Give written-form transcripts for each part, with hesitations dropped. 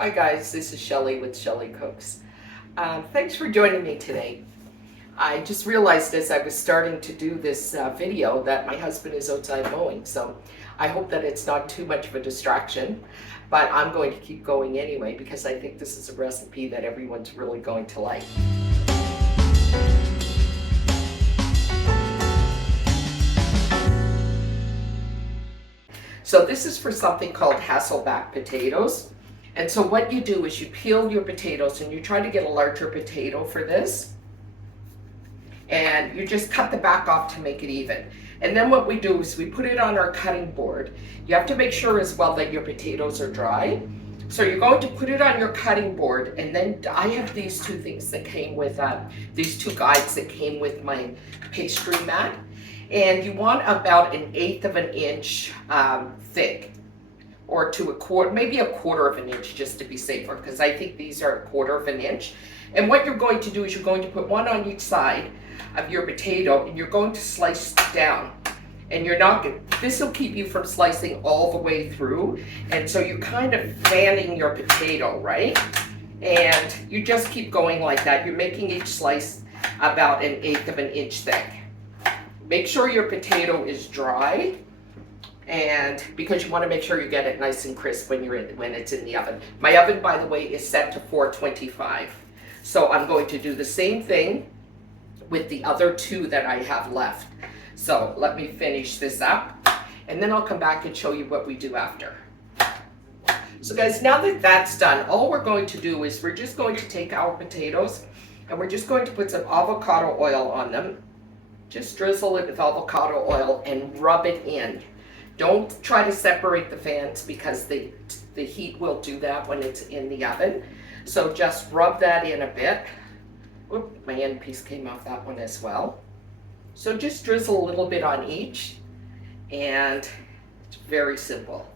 Hi guys, this is Shelley with Shelley Cooks. Thanks for joining me today. I just realized as I was starting to do this video that my husband is outside mowing, so I hope that it's not too much of a distraction, but I'm going to keep going anyway because I think this is a recipe that everyone's really going to like. So this is for something called Hasselback potatoes. And so what you do is you peel your potatoes and you try to get a larger potato for this. And you just cut the back off to make it even. And then what we do is we put it on our cutting board. You have to make sure as well that your potatoes are dry. So you're going to put it on your cutting board, and then I have these two things that came with, these two guides that came with my pastry mat. And you want about 1/8 of an inch thick, or to a quarter, maybe 1/4 of an inch just to be safer, because I think these are 1/4 of an inch. And what you're going to do is you're going to put one on each side of your potato, and you're going to slice down. And you're not, this will keep you from slicing all the way through. And so you're kind of fanning your potato, right? And you just keep going like that. You're making each slice about 1/8 of an inch thick. Make sure your potato is dry, and because you want to make sure you get it nice and crisp when it's in the oven. My oven, by the way, is set to 425. So I'm going to do the same thing with the other two that I have left. So let me finish this up, and then I'll come back and show you what we do after. So guys, now that that's done, all we're going to do is we're just going to take our potatoes and we're just going to put some avocado oil on them. Just drizzle it with avocado oil and rub it in. Don't try to separate the fans because the heat will do that when it's in the oven. So just rub that in a bit. Oop, my end piece came off that one as well. So just drizzle a little bit on each, and it's very simple.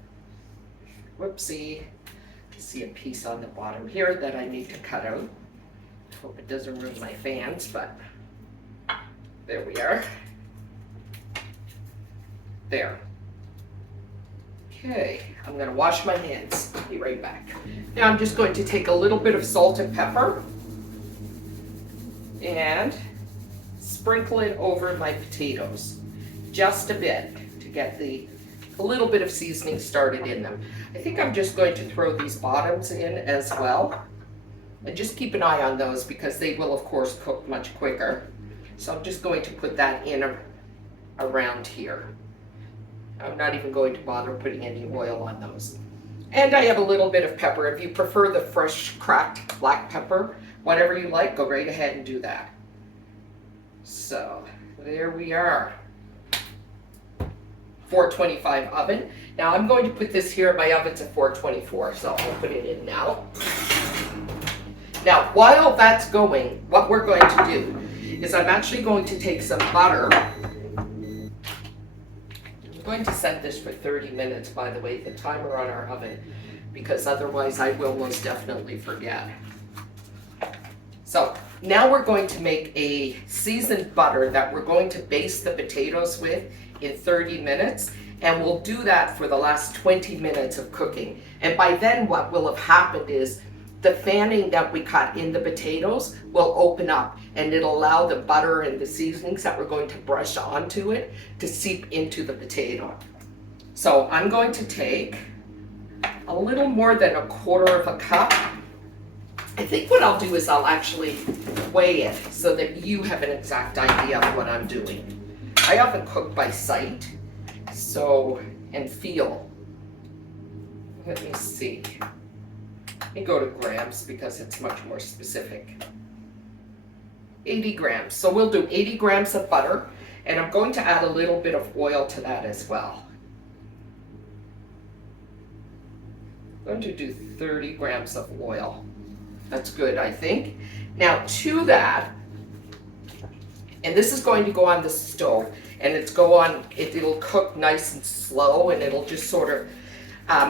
Whoopsie, I see a piece on the bottom here that I need to cut out. Hope it doesn't ruin my fans, but there we are. There. Okay, I'm gonna wash my hands. Be right back. Now I'm just going to take a little bit of salt and pepper and sprinkle it over my potatoes. Just a bit to get a little bit of seasoning started in them. I think I'm just going to throw these bottoms in as well. And just keep an eye on those because they will of course cook much quicker. So I'm just going to put that in around here. I'm not even going to bother putting any oil on those. And I have a little bit of pepper. If you prefer the fresh cracked black pepper, whatever you like, go right ahead and do that. So there we are. 425 oven. Now I'm going to put this here. My oven's at 424, so I'll put it in now. Now while that's going, what we're going to do is I'm actually going to take some butter. I'm going to set this for 30 minutes, by the way, the timer on our oven, because otherwise I will most definitely forget. So now we're going to make a seasoned butter that we're going to baste the potatoes with in 30 minutes, and we'll do that for the last 20 minutes of cooking. And by then what will have happened is the fanning that we cut in the potatoes will open up, and it'll allow the butter and the seasonings that we're going to brush onto it to seep into the potato. So I'm going to take a little more than 1/4 of a cup. I think what I'll do is I'll actually weigh it so that you have an exact idea of what I'm doing. I often cook by sight, and feel. Let me see. Let me go to grams because it's much more specific. 80 grams. So we'll do 80 grams of butter, and I'm going to add a little bit of oil to that as well. I'm going to do 30 grams of oil. That's good, I think. Now to that, and this is going to go on the stove, and it'll cook nice and slow, and it'll just sort of,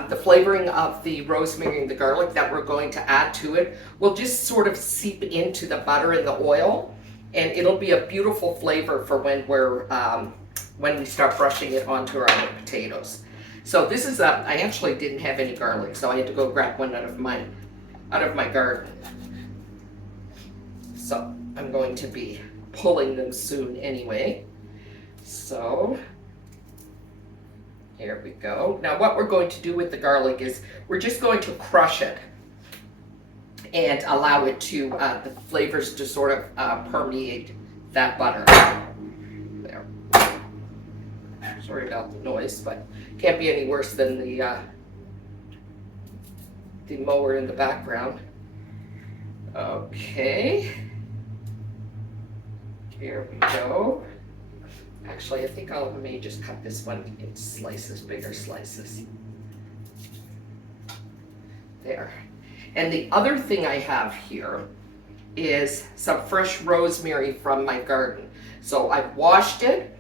the flavoring of the rosemary and the garlic that we're going to add to it will just sort of seep into the butter and the oil, and it'll be a beautiful flavor for when we start brushing it onto our potatoes. So this is I actually didn't have any garlic, so I had to go grab one out of my out of my garden. So I'm going to be pulling them soon anyway. So here we go. Now what we're going to do with the garlic is we're just going to crush it and allow it to, the flavors to sort of permeate that butter. There. Sorry about the noise, but can't be any worse than the mower in the background. Okay. Here we go. Actually, I think I may just cut this one into slices, bigger slices. There. And the other thing I have here is some fresh rosemary from my garden. So I've washed it.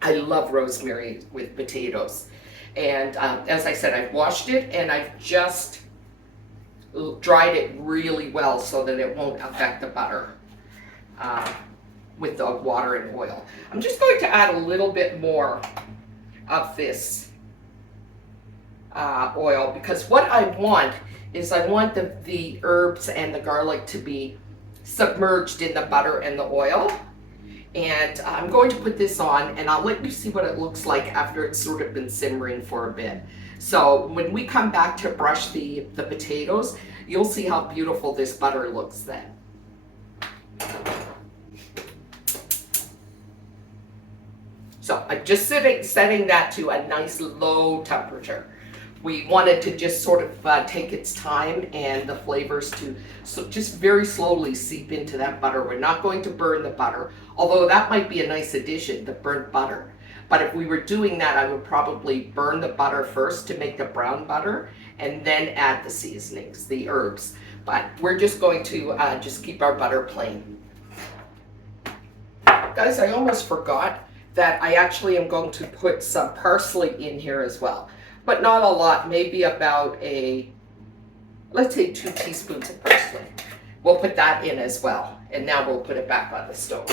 I love rosemary with potatoes. And as I said, I've washed it and I've just dried it really well so that it won't affect the butter with the water and oil. I'm just going to add a little bit more of this oil, because what I want is I want the herbs and the garlic to be submerged in the butter and the oil. And I'm going to put this on and I'll let you see what it looks like after it's sort of been simmering for a bit. So when we come back to brush the potatoes, you'll see how beautiful this butter looks then. So I'm just setting that to a nice low temperature. We wanted to just sort of take its time and the flavors to just very slowly seep into that butter. We're not going to burn the butter, although that might be a nice addition, the burnt butter. But if we were doing that, I would probably burn the butter first to make the brown butter and then add the seasonings, the herbs. But we're just going to just keep our butter plain. Guys, I almost forgot that I actually am going to put some parsley in here as well. But not a lot, maybe about let's say 2 teaspoons of parsley. We'll put that in as well. And now we'll put it back on the stove.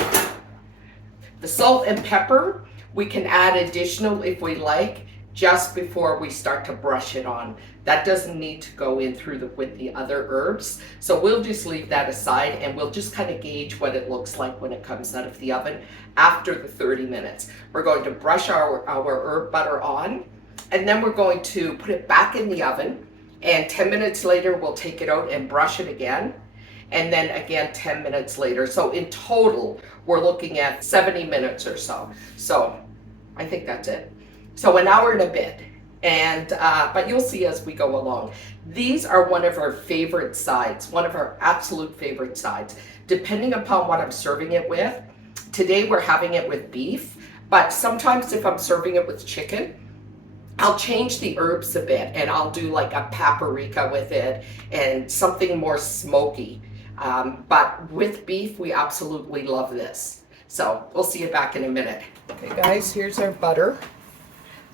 The salt and pepper, we can add additional if we like, just before we start to brush it on. That doesn't need to go in with the other herbs. So we'll just leave that aside and we'll just kind of gauge what it looks like when it comes out of the oven after the 30 minutes. We're going to brush our herb butter on, and then we're going to put it back in the oven, and 10 minutes later we'll take it out and brush it again, and then again 10 minutes later. So in total we're looking at 70 minutes or so. So I think that's it. So an hour and a bit. And but you'll see as we go along. These are one of our favorite sides, one of our absolute favorite sides, depending upon what I'm serving it with. Today we're having it with beef, but sometimes if I'm serving it with chicken, I'll change the herbs a bit and I'll do like a paprika with it and something more smoky. But with beef, we absolutely love this. So we'll see you back in a minute. Okay guys, here's our butter.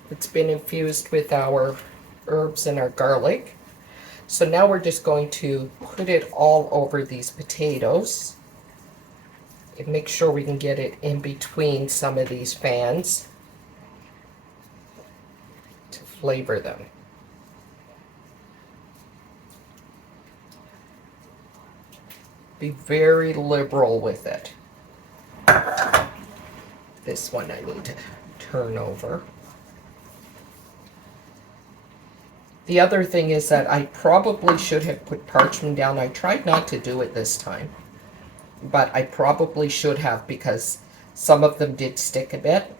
It's been infused with our herbs and our garlic. So now we're just going to put it all over these potatoes and make sure we can get it in between some of these fans to flavor them. Be very liberal with it. This one I need to turn over. The other thing is that I probably should have put parchment down. I tried not to do it this time, but I probably should have, because some of them did stick a bit.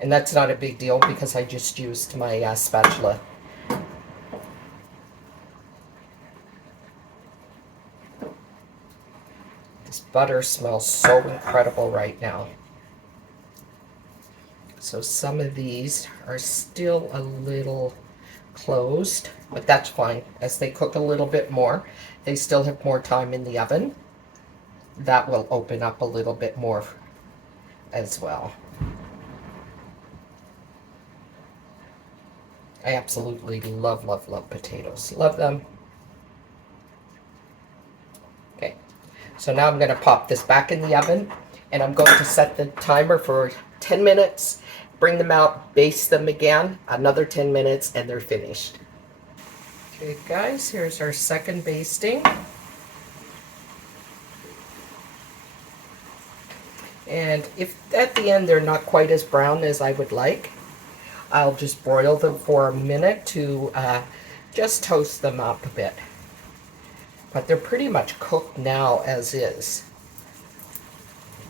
And that's not a big deal because I just used my spatula. This butter smells so incredible right now. So some of these are still a little closed, but that's fine. As they cook a little bit more, they still have more time in the oven. That will open up a little bit more as well. I absolutely love, love, love potatoes. Love them. Okay, so now I'm going to pop this back in the oven, and I'm going to set the timer for 10 minutes, bring them out, baste them again, another 10 minutes, and they're finished. Okay guys, here's our second basting. And if at the end they're not quite as brown as I would like, I'll just broil them for a minute to just toast them up a bit. But they're pretty much cooked now as is.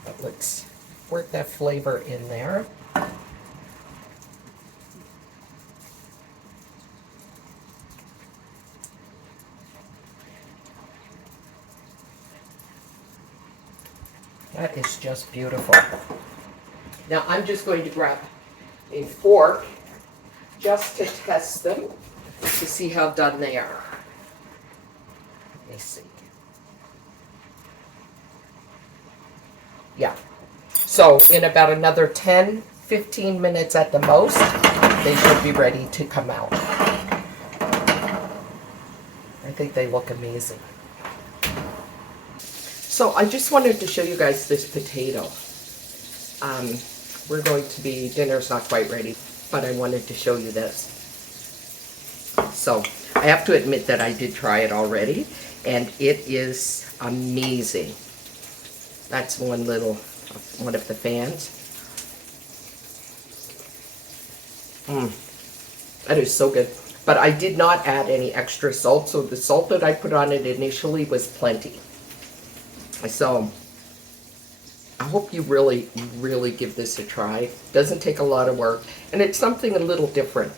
But let's work that flavor in there. That is just beautiful. Now I'm just going to grab a fork just to test them to see how done they are. Let me see. Yeah. So in about another 10-15 minutes at the most, they should be ready to come out. I think they look amazing. So I just wanted to show you guys this potato. We're going to be, dinner's not quite ready, but I wanted to show you this. So I have to admit that I did try it already, and it is amazing. That's one of the fans. That is so good. But I did not add any extra salt, so the salt that I put on it initially was plenty. So I hope you really, really give this a try. It doesn't take a lot of work, and it's something a little different.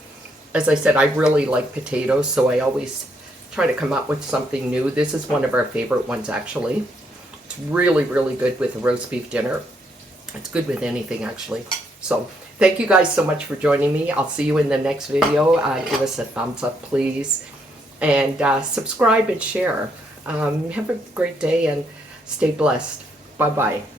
As I said, I really like potatoes, so I always try to come up with something new. This is one of our favorite ones, actually. It's really, really good with a roast beef dinner. It's good with anything, actually. So thank you guys so much for joining me. I'll see you in the next video. Give us a thumbs up, please. And subscribe and share. Have a great day and stay blessed. Bye-bye.